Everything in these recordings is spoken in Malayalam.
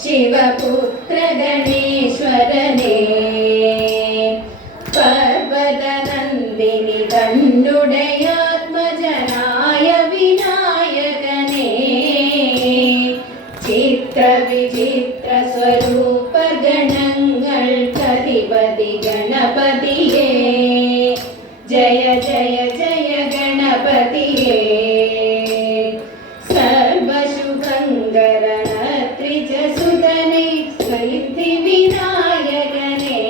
ಶಿವಪುತ್ರ ಗಣೇಶ್ವರನೇ ಪರ್ವತನಂದಿನಿ തന്നുടയാത്മജനായ വിനായകനേ ചിത്ര വിചിത്ര സ്വരൂപ ഗണങ്ങൾക്കധിപതി ഗണപതിയേ ജയ ജയ ജയ ഗണപതിയേ സർവശുഭങ്കരണ ത്രിജസുതനേ സിദ്ധി വിനായകനേ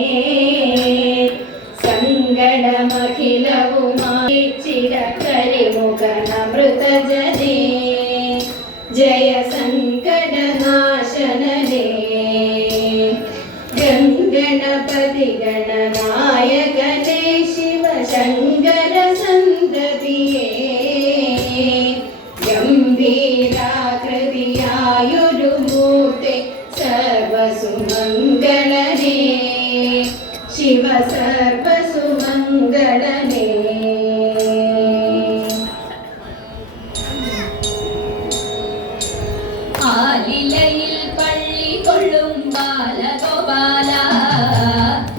സങ്കടമഖിലവുമായി ചിരകരിമുഖനമൃതജനേ ജയ സങ്കടനാശനനേ ഗണപതി ഗണനായകനേ ശിവശങ്കര സന്തതിയേ ഗംഭീരാകൃതിയായൊരു മൂർത്തി സർവസുമംഗളനേ ശിവ സർവസുമംഗളനേ ആലിലയിൽ പള്ളി കൊള്ളും ബാലഗോപാല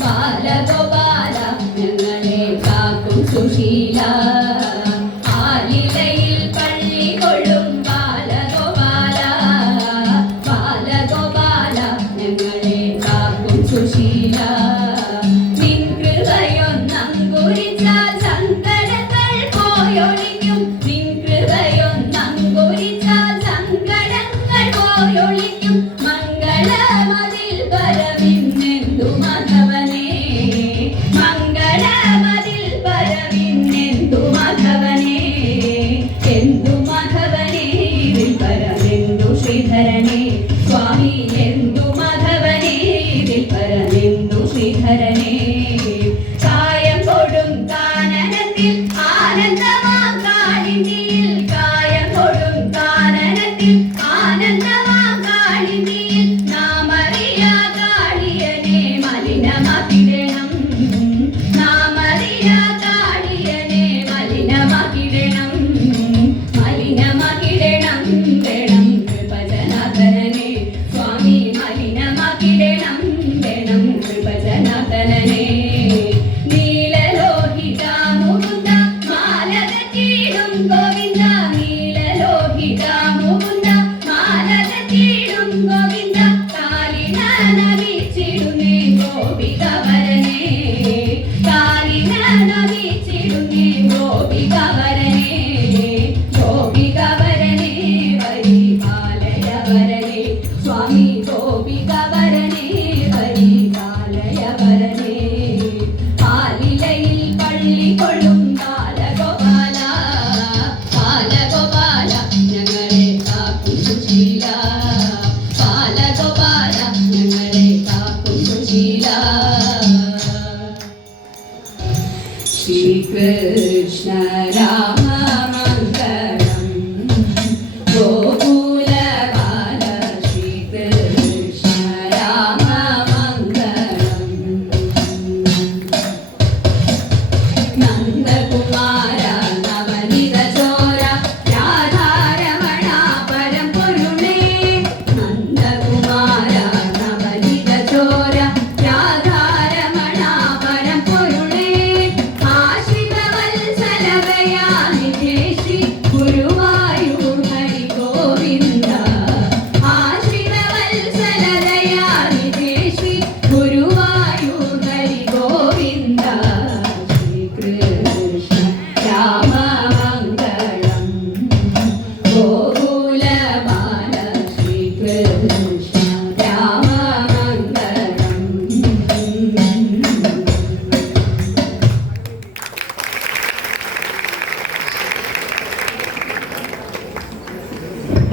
ബാലഗോപാല ഞങ്ങളെ കാക്കും സുശീല ആലിലയിൽ പള്ളി കൊള്ളും ബാലഗോപാല ബാലഗോപാല ഞങ്ങളെ കാക്കും സുശീല നിൻ കൃപയൊന്നങ്കുരിച്ചാൽ സങ്കടങ്ങൾ പോയൊളിക്കും നിൻ കൃപയൊന്നങ്കുരിച്ചാൽ സങ്കടങ്ങൾ പോയൊളിക്കും മംഗളമതിൽ പരമിന്നെന്തു മാധവനേ മംഗളമതിൽ പരമിന്നെന്തു മാധവനേ എന്തു മാധവനേ ഇതിൽ പരമെന്തു ശ്രീധരനേ സ്വാമി എന്തു മാധവനേ ഇതിൽ പരമെന്തു ശ്രീധരനേ കായം കൊടും കാനനത്തിൽ ആനന്ദമാം കാളിന്തിയിൽ കായം കൊടും കാനനത്തിൽ ആനന്ദമാം കാളിന്തിയിൽ നാമറിയാ കാളിയനെ മലിനമാക്കിടണം നാമറിയാ കാളിയനെ മലിനമാക്കിടണം മലിനമാക്കിടണം വേണം കൃപജനാഥനനെ സ്വാമി മലിനമാക്കിടണം വേണം കൃപജനാഥനനെ നീലലോഹിത മുകുന്ദ മാലകീടും ഗോവിന്ദ നീലലോഹിത മുകുന്ദ മാലകീടും ഗോവിന്ദ കാലിന നമിച്ചിടുന്നേ ഗോപിക വരനേ കാലിന നമിച്ചിടുന്നേ ഗോപിക വരനേ ഗോപിക വരനേ വരി കാലയ വരനേ സ്വാമി ഗോപിക വരനേ വരി കാലയ വരനേ ആലിലയിൽ പള്ളി കൊള്ളും ബാലഗോപാല ബാലഗോപാല ഞങ്ങളെ കാക്കും സുശീല ബാലഗോപാല ഞങ്ങളെ കാക്കും സുശീല ശ്രീകൃഷ്ണ